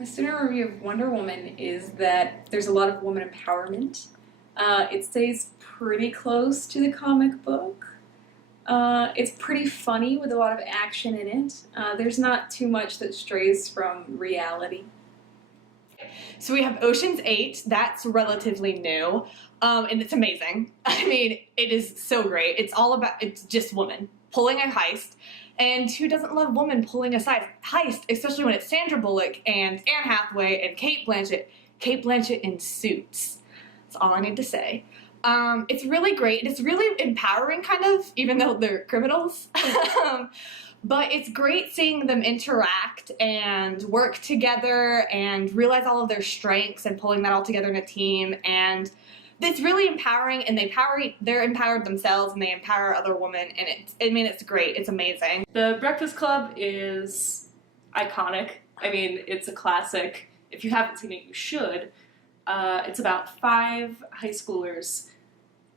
My student review of Wonder Woman is that there's a lot of woman empowerment. It stays pretty close to the comic book. It's pretty funny with a lot of action in it. There's not too much that strays from reality. So we have Ocean's 8, that's relatively new, and it's amazing. I mean, it is so great. It's just women pulling a heist, and who doesn't love women pulling a heist, especially when it's Sandra Bullock and Anne Hathaway and Kate Blanchett. Kate Blanchett in Suits. That's all I need to say. It's really great. It's really empowering, kind of, even though they're criminals. But it's great seeing them interact and work together and realize all of their strengths and pulling that all together in a team. And it's really empowering, and they're empowered themselves, and they empower other women. And it's great. It's amazing. The Breakfast Club is iconic. I mean, it's a classic. If you haven't seen it, you should. It's about 5 high schoolers,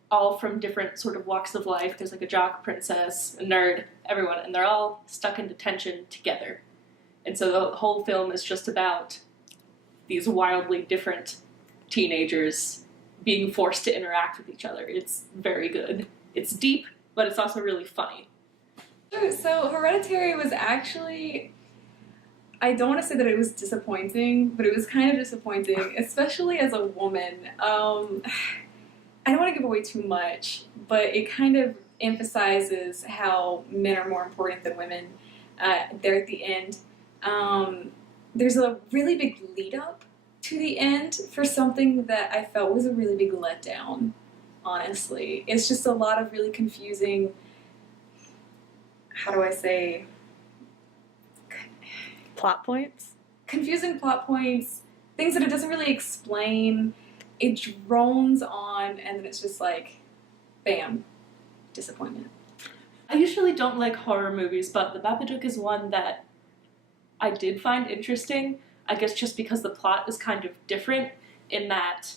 all from different sort of walks of life. There's like a jock, princess, a nerd, everyone, and they're all stuck in detention together. And so the whole film is just about these wildly different teenagers being forced to interact with each other. It's very good. It's deep, but it's also really funny. So Hereditary was actually, I don't want to say that it was disappointing, but it was kind of disappointing, especially as a woman. I don't want to give away too much, but it kind of emphasizes how men are more important than women there at the end. There's a really big lead up to the end for something that I felt was a really big letdown, honestly. It's just a lot of really confusing, how do I say, Plot points? confusing plot points, things that it doesn't really explain. It drones on, and then it's just like, bam, disappointment. I usually don't like horror movies, but The Babadook is one that I did find interesting. I guess just because the plot is kind of different in that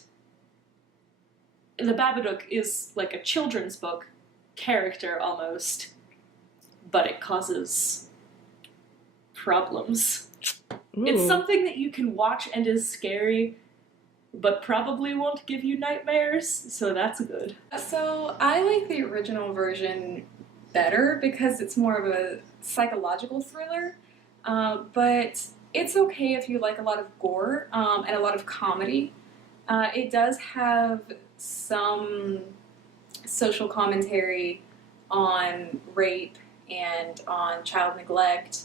The Babadook is like a children's book character almost, but it causes problems. Ooh. It's something that you can watch and is scary, but probably won't give you nightmares, so that's good. So I like the original version better because it's more of a psychological thriller, but it's okay if you like a lot of gore and a lot of comedy. It does have some social commentary on rape and on child neglect,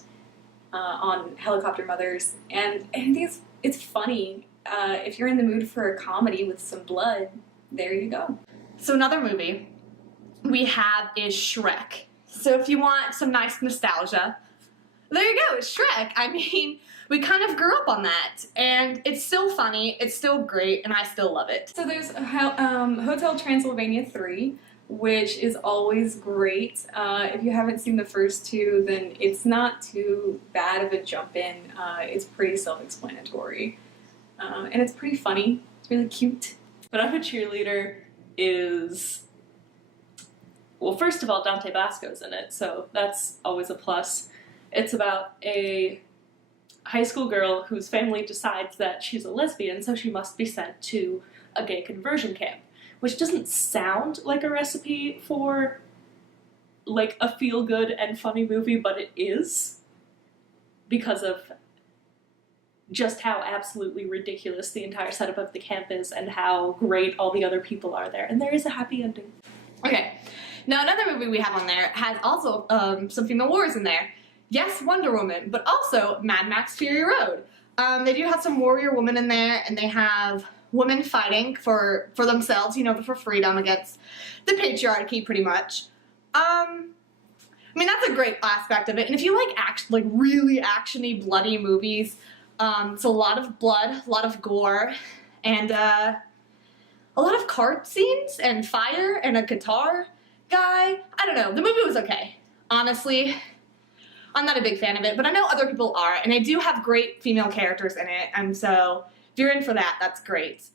on helicopter mothers, and I think it's funny. If you're in the mood for a comedy with some blood, there you go. So another movie we have is Shrek. So if you want some nice nostalgia, there you go, it's Shrek. I mean, we kind of grew up on that, and it's still funny, it's still great, and I still love it. So there's Hotel Transylvania 3, which is always great. If you haven't seen the first 2, then it's not too bad of a jump in. It's pretty self-explanatory. And it's pretty funny. It's really cute. But I'm a Cheerleader is, well, first of all, Dante Basco's in it, so that's always a plus. It's about a high school girl whose family decides that she's a lesbian, so she must be sent to a gay conversion camp, which doesn't sound like a recipe for like a feel-good and funny movie, but it is, because of just how absolutely ridiculous the entire setup of the camp is and how great all the other people are there. And there is a happy ending. Okay, now another movie we have on there has also some female warriors in there. Yes, Wonder Woman, but also Mad Max Fury Road. They do have some warrior women in there, and they have women fighting for themselves, you know, for freedom against the patriarchy, pretty much. I mean, that's a great aspect of it. And if you like really actiony, bloody movies, it's a lot of blood, a lot of gore, and a lot of car scenes and fire and a guitar guy. I don't know. The movie was okay. Honestly, I'm not a big fan of it, but I know other people are, and I do have great female characters in it, and so if you're in for that, that's great.